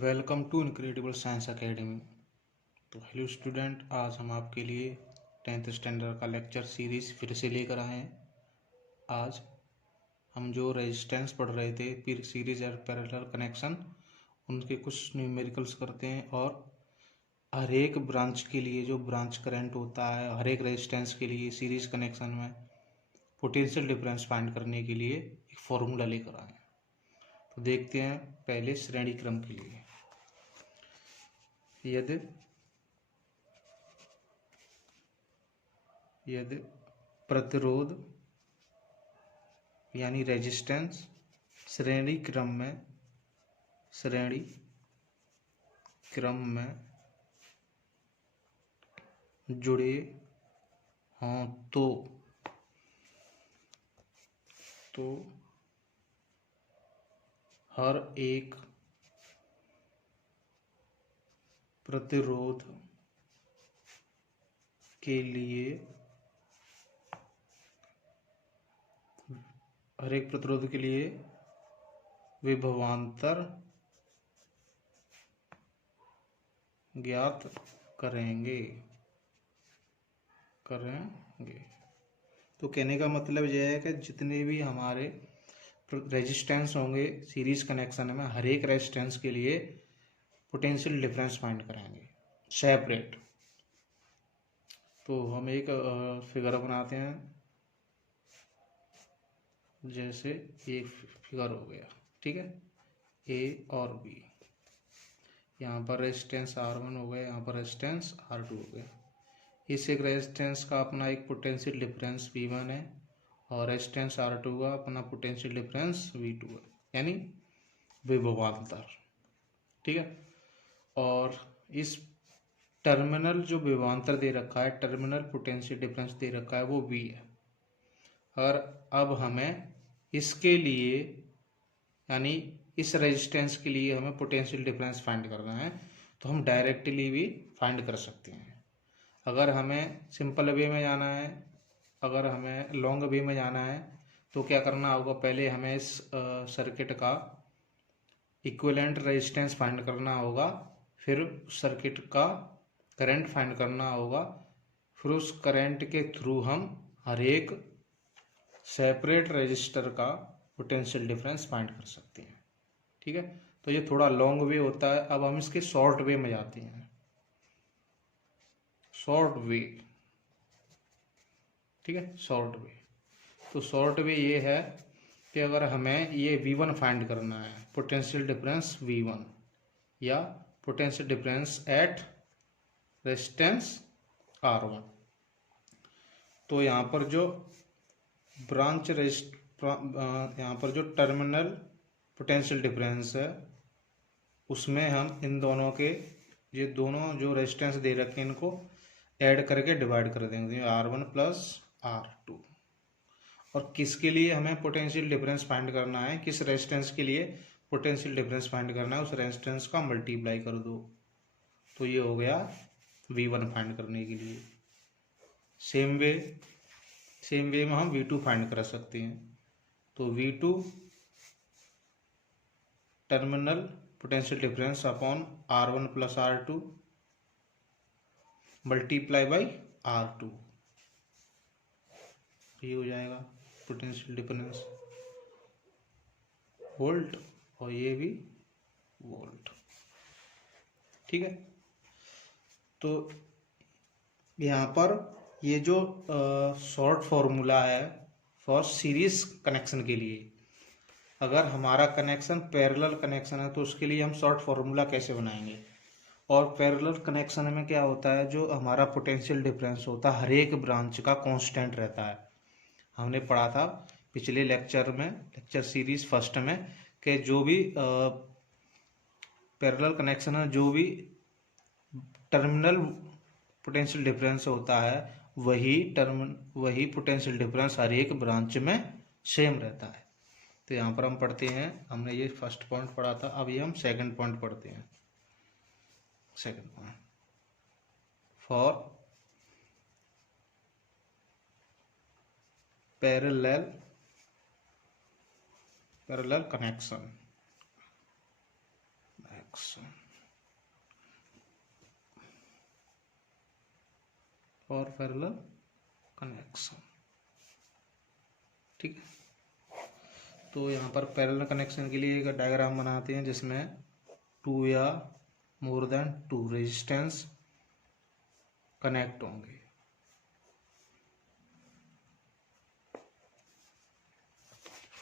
Welcome to incredible science academy. तो hello student, आज हम आपके लिए 10th स्टैंडर्ड का लेक्चर सीरीज फिर से लेकर आए हैं। आज हम जो रेजिस्टेंस पढ़ रहे थे फिर सीरीज और पैरेलल कनेक्शन, उनके कुछ न्यूमेरिकल्स करते हैं और हर एक ब्रांच के लिए जो ब्रांच करंट होता है, हर एक रेजिस्टेंस के लिए सीरीज कनेक्शन में पोटेंशियल डिफरेंस फाइंड करने के लिए एक फॉर्मूला लेकर आए हैं। तो देखते हैं पहले श्रेणी क्रम के लिए। यदि प्रतिरोध यानी रेजिस्टेंस श्रेणी क्रम में जुड़े हों तो हर एक प्रतिरोध के लिए विभवांतर ज्ञात करेंगे। तो कहने का मतलब यह है कि जितने भी हमारे रेजिस्टेंस होंगे सीरीज कनेक्शन में, हर एक रेजिस्टेंस के लिए पोटेंशियल डिफरेंस फाइंड कराएंगे सेपरेट। तो हम एक फिगर बनाते हैं, जैसे एक फिगर हो गया, ठीक है, ए और बी। यहाँ पर रेजिस्टेंस R1 हो गया, यहाँ पर रेजिस्टेंस R2 हो गया। इस एक रेजिस्टेंस का अपना एक पोटेंशियल डिफरेंस V1 है और रेजिस्टेंस R2 का अपना पोटेंशियल डिफरेंस V2 है, यानी विभवांतर, ठीक है। और इस टर्मिनल जो विभवांतर दे रखा है, टर्मिनल पोटेंशियल डिफरेंस दे रखा है, वो V है। और अब हमें इसके लिए यानी इस रेजिस्टेंस के लिए हमें पोटेंशियल डिफरेंस फाइंड करना है, तो हम डायरेक्टली भी फाइंड कर सकते हैं। अगर हमें सिंपल वे में जाना है, अगर हमें लॉन्ग वे में जाना है, तो क्या करना होगा, पहले हमें इस सर्किट का इक्विवेलेंट रेजिस्टेंस फाइंड करना होगा, फिर सर्किट का करंट फाइंड करना होगा, फिर उस करंट के थ्रू हम हर एक सेपरेट रजिस्टर का पोटेंशियल डिफरेंस फाइंड कर सकते हैं, ठीक है। तो ये थोड़ा लॉन्ग वे होता है। अब हम इसके शॉर्ट वे में जाते हैं। शॉर्ट वे, ठीक है, शॉर्ट वे। तो शॉर्ट वे ये है कि अगर हमें ये V1 फाइंड करना है, पोटेंशियल डिफरेंस V1 या potential difference at resistance R1, तो यहाँ पर जो यहाँ पर जो टर्मिनल पोटेंशियल डिफरेंस है, उसमें हम इन दोनों के, ये दोनों जो रेजिस्टेंस दे रखे हैं, इनको ऐड करके डिवाइड कर देंगे, R1 प्लस R2। और किसके लिए हमें पोटेंशियल डिफरेंस फाइंड करना है, किस रेजिस्टेंस के लिए पोटेंशियल डिफरेंस फाइंड करना है, उस रेजिस्टेंस का मल्टीप्लाई कर दो, तो ये हो गया V1 फाइंड करने के लिए। सेम वे में हम V2 फाइंड कर सकते हैं। तो V2 terminal potential difference upon R1 plus R2 multiply by R2, ये हो जाएगा पोटेंशियल डिफरेंस वोल्ट, और ये भी वोल्ट, ठीक है। तो यहाँ पर ये जो शॉर्ट फॉर्मूला है फॉर सीरीज कनेक्शन के लिए, अगर हमारा कनेक्शन पैरेलल कनेक्शन है तो उसके लिए हम शॉर्ट फार्मूला कैसे बनाएंगे। और पैरेलल कनेक्शन में क्या होता है, जो हमारा पोटेंशियल डिफरेंस होता है हर एक ब्रांच का कांस्टेंट रहता है। हमने पढ़ा था पिछले लेक्चर में, लेक्चर सीरीज फर्स्ट में, कि जो भी पैरेलल कनेक्शन है, जो भी टर्मिनल पोटेंशियल डिफरेंस होता है, वही पोटेंशियल डिफरेंस हर एक ब्रांच में सेम रहता है। तो यहाँ पर हम पढ़ते हैं, हमने ये फर्स्ट पॉइंट पढ़ा था, अब ये हम सेकंड पॉइंट पढ़ते हैं। Second point, for parallel connection connection और पैरेलल कनेक्शन। ठीक है, तो यहाँ पर पैरेलल कनेक्शन के लिए एक डायग्राम बनाते हैं जिसमें 2 या मोर देन 2 रेजिस्टेंस कनेक्ट होंगे।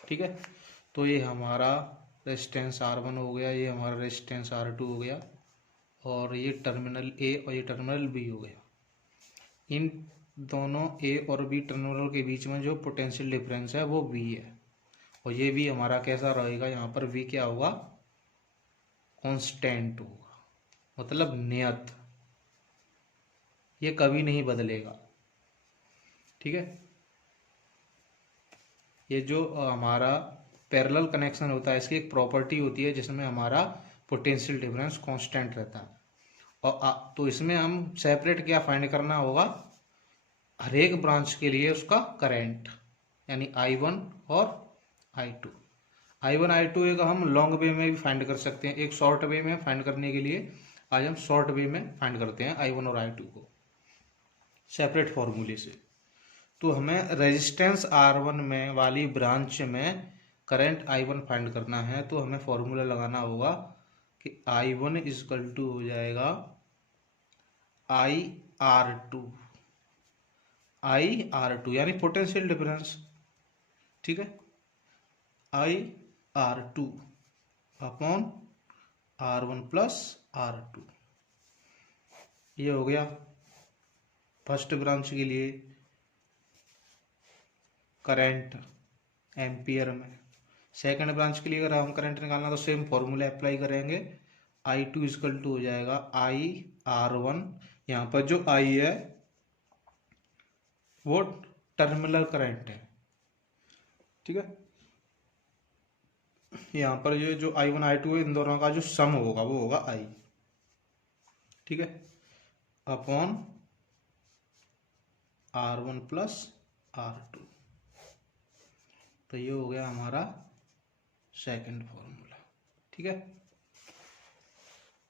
ठीक है, तो ये हमारा रेजिस्टेंस R1 हो गया, ये हमारा रेजिस्टेंस R2 हो गया, और ये टर्मिनल A और ये टर्मिनल B हो गया। इन दोनों A और B टर्मिनल के बीच में जो पोटेंशियल डिफरेंस है वो V है, और ये भी हमारा कैसा रहेगा, यहाँ पर V क्या होगा, कांस्टेंट होगा, मतलब नियत, ये कभी नहीं बदलेगा। ठीक है, ये जो हमारा पैरेलल कनेक्शन होता है इसकी एक प्रॉपर्टी होती है जिसमें हमारा पोटेंशियल डिफरेंस कांस्टेंट रहता है, और तो इसमें हम सेपरेट क्या फाइंड करना होगा, हर एक ब्रांच के लिए उसका करंट, यानी I1 और I2। I1 I2 एक हम लॉन्ग वे में भी फाइंड कर सकते हैं, एक शॉर्ट वे में फाइंड करने के लिए आज हम शॉर्ट वे में फाइंड करते हैं I1 और I2 को सेपरेट फॉर्मूले से। तो हमें रेजिस्टेंस R1 में वाली ब्रांच में करंट I1 फाइंड करना है, तो हमें फॉर्मूला लगाना होगा कि I1 इक्वल टू हो जाएगा IR2 यानी पोटेंशियल डिफरेंस। ठीक है, IR2 upon R1 plus R2, ये हो गया फर्स्ट ब्रांच के लिए करंट एम्पियर में। सेकंड ब्रांच के लिए अगर हम करंट निकालना तो सेम फॉर्मूला अप्लाई करेंगे, I2 इक्वल टू हो जाएगा IR1, यहाँ पर जो I है वो टर्मिनल करंट है। ठीक है, यहाँ पर ये जो I1 I2 है इन दोनों का जो सम होगा वो होगा I। ठीक है, अपॉन R1 प्लस R2, तो ये हो गया हमारा सेकंड फॉर्मूला। ठीक है,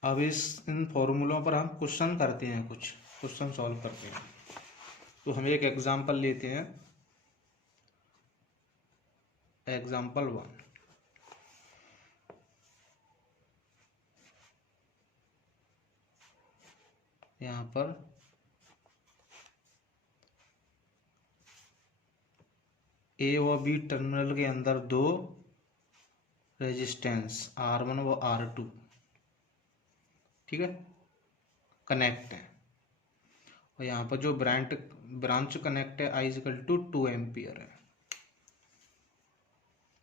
अब इन फॉर्मूलों पर हम क्वेश्चन करते हैं, कुछ क्वेश्चन सॉल्व करते हैं। तो हम एक एग्जांपल लेते हैं, एग्जांपल 1। यहाँ पर A और B टर्मिनल के अंदर दो रेजिस्टेंस R1 व R2, ठीक है, कनेक्ट है, और यहाँ पर जो ब्रांच कनेक्ट है I इक्वल टू 2 एम्पियर है।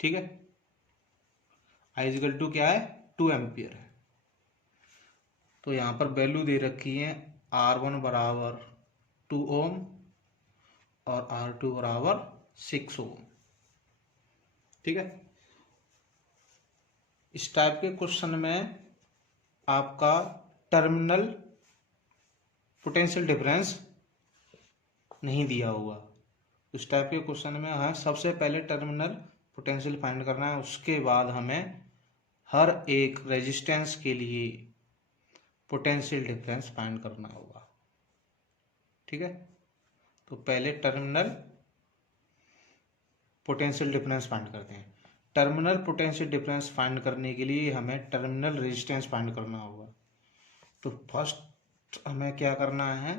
ठीक है, I इक्वल टू क्या है, 2 एम्पियर है। तो यहाँ पर वैल्यू दे रखी है R1 बराबर 2 ओम और R2 बराबर 6 ओम। ठीक है, इस टाइप के क्वेश्चन में आपका टर्मिनल पोटेंशियल डिफरेंस नहीं दिया होगा। इस टाइप के क्वेश्चन में हमें सबसे पहले टर्मिनल पोटेंशियल फाइंड करना है, उसके बाद हमें हर एक रेजिस्टेंस के लिए पोटेंशियल डिफरेंस फाइंड करना होगा। ठीक है, तो पहले टर्मिनल पोटेंशियल डिफरेंस फाइंड करते हैं। टर्मिनल पोटेंशियल डिफरेंस फाइंड करने के लिए हमें टर्मिनल रेजिस्टेंस फाइंड करना होगा। तो फर्स्ट हमें क्या करना है,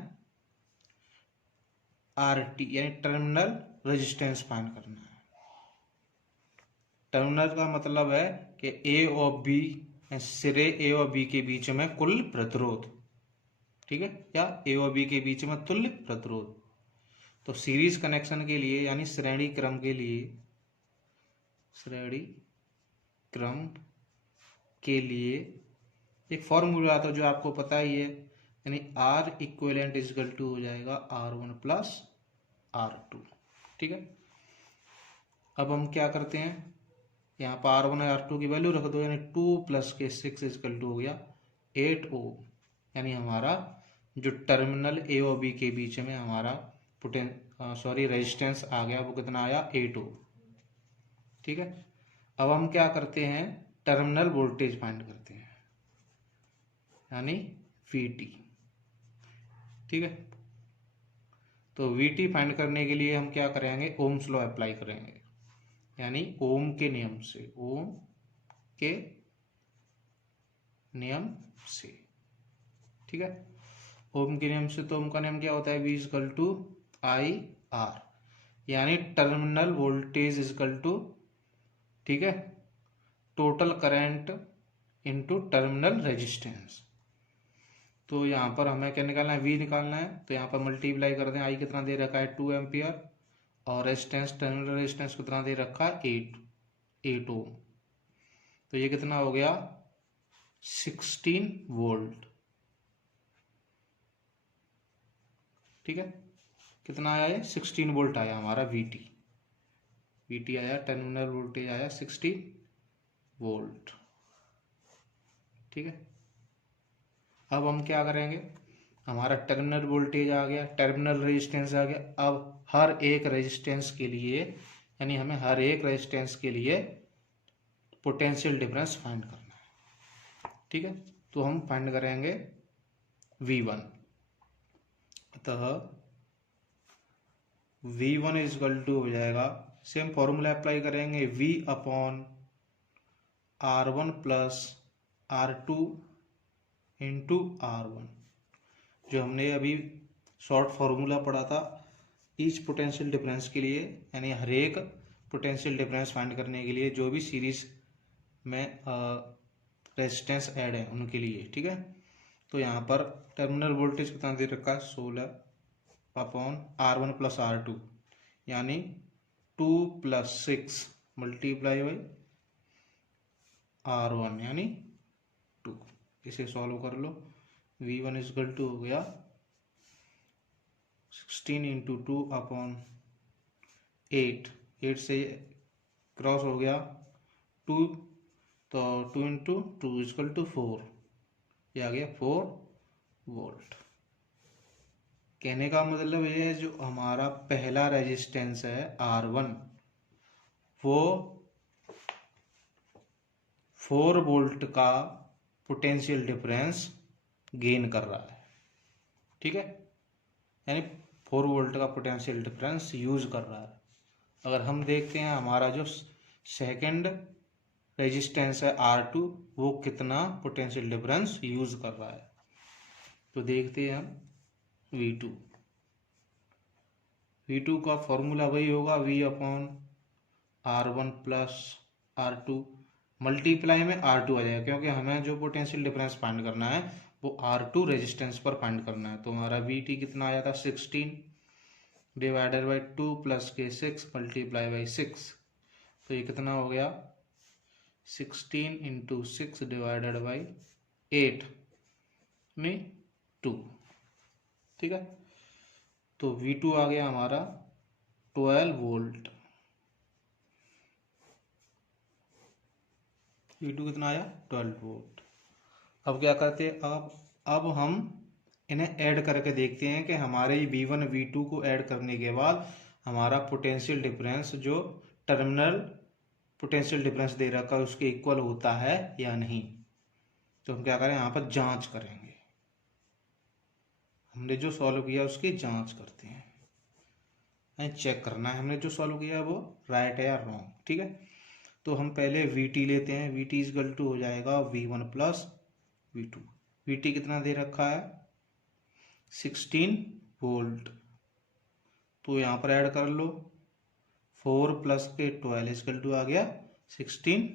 RT यानी टर्मिनल रेजिस्टेंस फाइंड करना है। टर्मिनल का मतलब है कि A और B, सिरे A और B के बीच में कुल प्रतिरोध। ठीक है, या A और B के बीच में तुल्य प्रतिरोध। तो सीरीज कनेक्शन के लिए यानी श्रेणी क्रम के लिए, श्रेणी क्रम के लिए एक फॉर्मूला आता है जो आपको पता ही है, यानी R इक्विवेलेंट इक्वल टू हो जाएगा R1 प्लस R2। ठीक है, अब हम क्या करते हैं, यहाँ पर R1 और R2 की वैल्यू रख दो, यानी 2 प्लस के 6 इक्वल टू हो गया 8 ओम, यानी हमारा जो टर्मिनल A और B के बीच में हमारा रेजिस्टेंस आ गया वो कितना आया, 8 ओम। ठीक है, अब हम क्या करते हैं, टर्मिनल वोल्टेज फाइंड करते हैं। यानी VT। ठीक है, तो VT फाइंड करने के लिए हम क्या करेंगे, ओम्स लॉ अप्लाई करेंगे, यानी ओम के नियम से, ओम के नियम से। ठीक है, ओम के नियम से, तो ओम का नियम क्या होता है, V इजकल टू IR, यानी टर्मिनल वोल्टेज इजकल टू, ठीक है, total current into terminal resistance. तो यहाँ पर हमें क्या निकालना है, V निकालना है, तो यहाँ पर मल्टीप्लाई कर दें, I कितना दे रखा है 2 एम्पियर, और रेजिस्टेंस, टर्मिनल रेजिस्टेंस कितना दे रखा है 8 ओम। तो ये कितना हो गया 16 वोल्ट। ठीक है, कितना आया ये 16 वोल्ट आया हमारा VT आया, टर्मिनल वोल्टेज आया 16 वोल्ट। ठीक है, अब हम क्या करेंगे, हमारा टर्मिनल वोल्टेज आ गया, टर्मिनल रेजिस्टेंस आ गया। अब हर एक रेजिस्टेंस के लिए, यानी हमें हर एक रेजिस्टेंस के लिए पोटेंशियल डिफरेंस फाइंड करना है। ठीक है, तो हम फाइंड करेंगे V1। अतः V1 इजकल टू हो जाएगा, सेम फॉर्मूला अप्लाई करेंगे, V upon R1 plus R2 into R1, जो हमने अभी शॉर्ट फॉर्मूला पढ़ा था ईच पोटेंशियल डिफरेंस के लिए, यानी हर एक पोटेंशियल डिफरेंस फाइंड करने के लिए जो भी सीरीज में रेजिस्टेंस ऐड है उनके लिए। ठीक है, तो यहाँ पर टर्मिनल वोल्टेज कितना दे रखा है 16 अपॉन R1 प्लस R2, यानी 2 + 6 मल्टीप्लाई बाई R1 यानी 2। इसे सॉल्व कर लो, V1 इजकल टू हो गया 16 इंटू 2 अपॉन 8 से क्रॉस हो गया 2, तो 2 इंटू 2 इजकल टू 4, ये आ गया 4 वोल्ट। कहने का मतलब ये है, जो हमारा पहला रेजिस्टेंस है R1, वो 4 वोल्ट का पोटेंशियल डिफरेंस गेन कर रहा है। ठीक है, यानी 4 वोल्ट का पोटेंशियल डिफरेंस यूज कर रहा है। अगर हम देखते हैं हमारा जो सेकंड रेजिस्टेंस है R2, वो कितना पोटेंशियल डिफरेंस यूज कर रहा है, तो देखते हैं हम V2 का फॉर्मूला वही होगा, V upon R1 plus R2, multiply में R2 आ जाएगा, क्योंकि हमें जो पोटेंशियल डिफरेंस फाइंड करना है वो R2 रेजिस्टेंस पर फाइंड करना है। तो हमारा VT कितना आया था 16 डिवाइडेड बाई 2 प्लस के 6 मल्टीप्लाई बाई 6, तो ये कितना हो गया 16 इंटू 6 डिवाइडेड बाई 8 में 2। ठीक है, तो V2 आ गया हमारा 12 वोल्ट। V2 कितना आया 12 वोल्ट। अब क्या करते हैं, अब हम इन्हें ऐड करके देखते हैं कि हमारे V1 V2 को ऐड करने के बाद हमारा पोटेंशियल डिफरेंस, जो टर्मिनल पोटेंशियल डिफरेंस दे रखा है, उसके इक्वल होता है या नहीं। तो हम क्या करें, यहाँ पर जांच करेंगे, हमने जो सॉल्व किया उसकी जांच करते हैं, चेक करना है हमने जो सॉल्व किया वो राइट है या रॉन्ग। ठीक है, तो हम पहले VT लेते हैं, VT इजकल टू हो जाएगा V1 प्लस V2। VT कितना दे रखा है 16 वोल्ट, तो यहाँ पर ऐड कर लो, 4 प्लस के 12 इजकल टू आ गया 16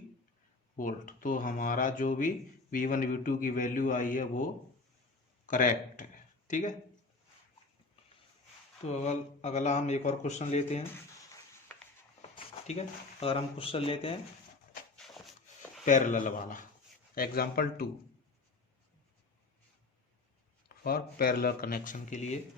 वोल्ट। तो हमारा जो भी V1 V2 की वैल्यू आई है वो करेक्ट है। ठीक है, तो अगला हम एक और क्वेश्चन लेते हैं। ठीक है, अगर हम क्वेश्चन लेते हैं पैरेलल वाला, एग्जाम्पल 2 फॉर पैरेलल कनेक्शन के लिए।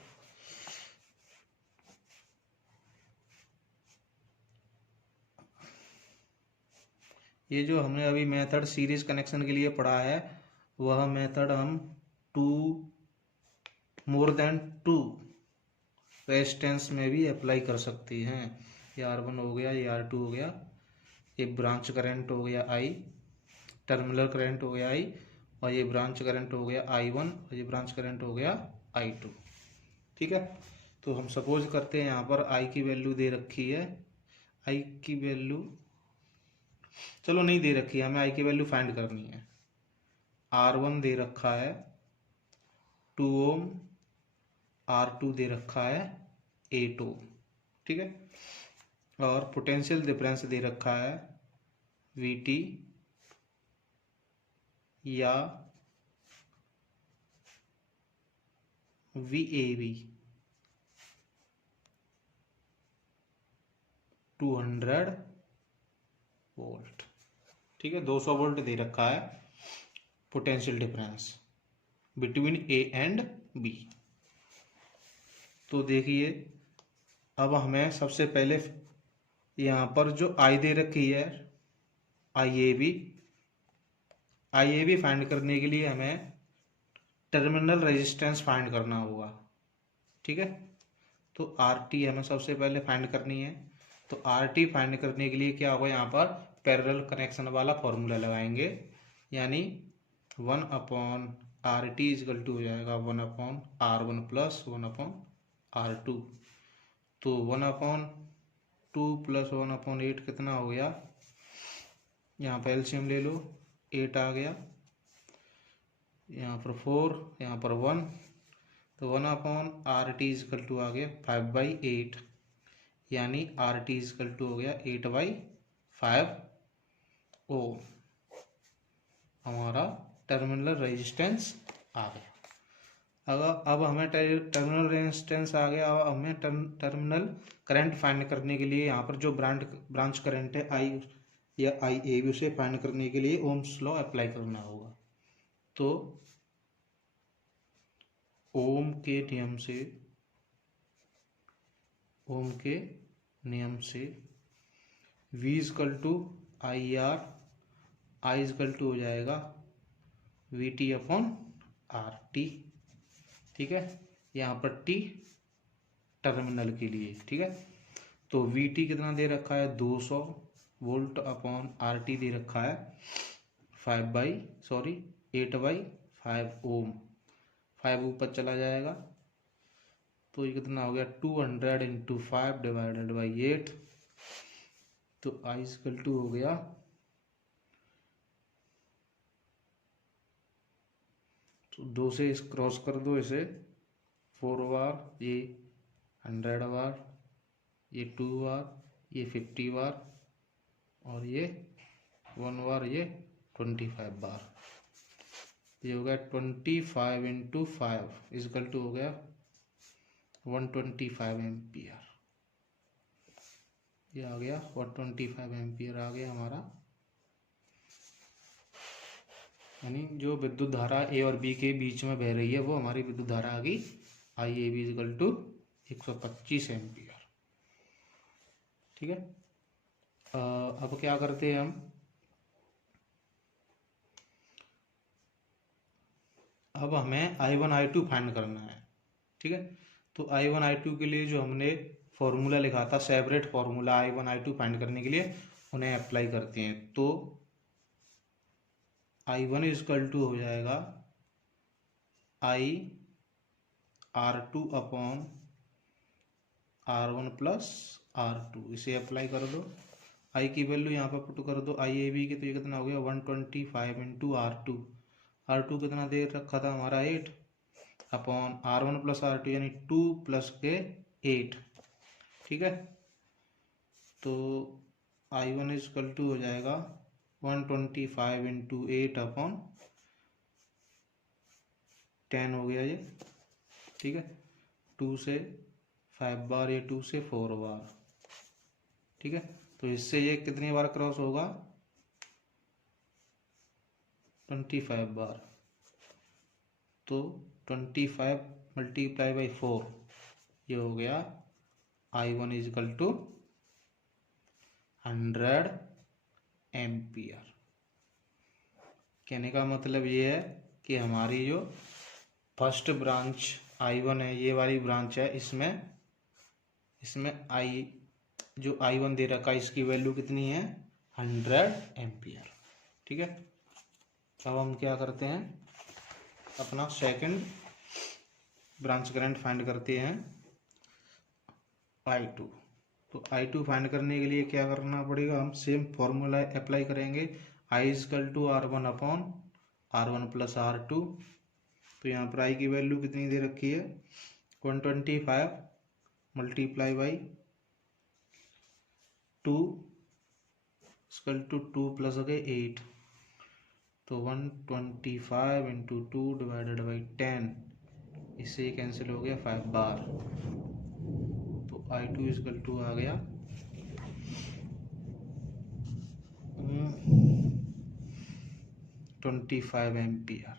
ये जो हमने अभी मेथड सीरीज कनेक्शन के लिए पढ़ा है, वह मेथड हम 2 मोर देन 2 रेजिस्टेंस में भी अप्लाई कर सकते हैं। ये R1 हो गया, ये R2 हो गया, ये ब्रांच करंट हो गया I, टर्मिनल करंट हो गया I, और ये ब्रांच करंट हो गया I1 और ये ब्रांच करंट हो गया I2। ठीक है, तो हम सपोज करते हैं यहाँ पर I की वैल्यू दे रखी है, I की वैल्यू चलो नहीं दे रखी है, हमें I की वैल्यू फाइंड करनी है। R1 दे रखा है 2 ओम, R2 दे रखा है 8 ओम। ठीक है, और पोटेंशियल डिफरेंस दे रखा है VT या VAB 200 वोल्ट। ठीक है, 200 वोल्ट दे रखा है potential difference between A and B। तो देखिए, अब हमें सबसे पहले यहाँ पर जो I दे रखी है IAB फाइंड करने के लिए हमें टर्मिनल रेजिस्टेंस फाइंड करना होगा। ठीक है, तो RT हमें सबसे पहले फाइंड करनी है। तो RT फाइंड करने के लिए क्या होगा, यहाँ पर पैरेलल कनेक्शन वाला फॉर्मूला लगाएंगे, यानी 1/RT इक्वल टू हो जाएगा 1/R1 प्लस 1/R2। तो 1/2 प्लस 1/8 कितना हो गया, यहाँ पर एलसीएम ले लो, 8 आ गया, यहाँ पर 4, यहाँ पर 1, तो 1/RT इक्वल टू आ गया 5/8, यानी RT इक्वल टू हो गया 8/5 ओम। हमारा टर्मिनल रेजिस्टेंस आ गया। अगर अब हमें टर्मिनल रेजिस्टेंस आ गया, अब हमें टर्मिनल करंट फाइंड करने के लिए यहाँ पर जो ब्रांच करंट है I या IAB उसे फाइंड करने के लिए ओम्स लॉ अप्लाई करना होगा। तो ओम के नियम से V equal to IR, I equal to हो जाएगा VT/RT। ठीक है, यहाँ पर T टर्मिनल के लिए। ठीक है, तो VT कितना दे रखा है 200 वोल्ट अपॉन RT दे रखा है 8/5 ओम। 5 ऊपर चला जाएगा, तो ये कितना हो गया 200 × 5 डिवाइडेड बाई 8। तो I इक्वल टू हो गया, तो 2 से इस क्रॉस कर दो इसे, 4 बार, ये 100 बार, ये 2 बार, ये 50 बार, और ये 1 बार, ये 25 बार। ये हो गया 25 × 5 इक्वल टू हो गया 125 एम्पियर। ये आ गया 125 एम्पियर आ गया हमारा, यानी जो विद्युत धारा A और B के बीच में बह रही है वो हमारी विद्युत धारा आ गई IAB इक्वल टू 125 एम्पियर। ठीक है, अब क्या करते हैं हम, अब हमें I1 I2 फाइंड करना है। ठीक है, तो I1 I2 के लिए जो हमने फॉर्मूला लिखा था, separate formula I1 I2 find करने के लिए, उन्हें अप्लाई करते हैं। तो I1 इक्वल टू हो जाएगा IR2/R1 प्लस R2। इसे अप्लाई कर दो, I की वैल्यू यहाँ पर पुट कर दो IAB की, तो ये कितना हो गया 125 × R2। R2 कितना दे रखा था हमारा 8 अपॉन R1 प्लस R2, यानी 2 प्लस के 8। ठीक है, तो I1 इक्वल टू हो जाएगा 125 × 8/10 हो गया ये। ठीक है, 2 से 5 बार, ये 2 से 4 बार। ठीक है, तो इससे ये कितनी बार क्रॉस होगा 25 बार, तो 25 मल्टीप्लाई बाई 4, ये हो गया I1 इक्वल टू 100 एम्पियर। कहने का मतलब ये है कि हमारी जो फर्स्ट ब्रांच I1 है, ये वाली ब्रांच है, इसमें जो I1 दे रखा है इसकी वैल्यू कितनी है 100 एम्पियर। ठीक है, अब हम क्या करते हैं, अपना सेकंड ब्रांच करंट फाइंड करते हैं I2। तो I2 फाइंड करने के लिए क्या करना पड़ेगा, हम सेम फॉर्मूला अप्लाई करेंगे, I=R1/R1 + R2। तो यहाँ पर I की वैल्यू कितनी दे रखी है, 125 मल्टीप्लाई बाई 2 = 2 + 8। तो 125 × 2 / 10, इससे कैंसिल हो गया 5 बार। तो I2 = आ गया 25 एम्पियर।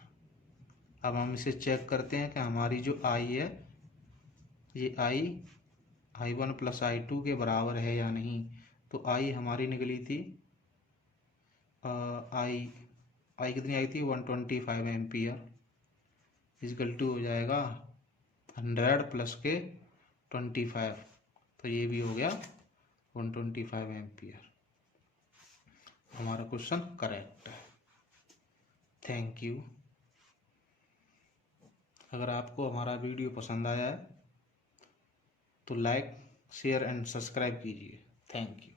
अब हम इसे चेक करते हैं कि हमारी जो I है ये I1 + I2 के बराबर है या नहीं। तो I हमारी निकली थी I कितनी आई थी, 125 एम्पियर, = हो जाएगा 100 + के 25। तो ये भी हो गया 125 एम्पियर। हमारा क्वेश्चन करेक्ट है। Thank you. अगर आपको हमारा वीडियो पसंद आया है तो लाइक, शेयर एंड सब्सक्राइब कीजिए। Thank you.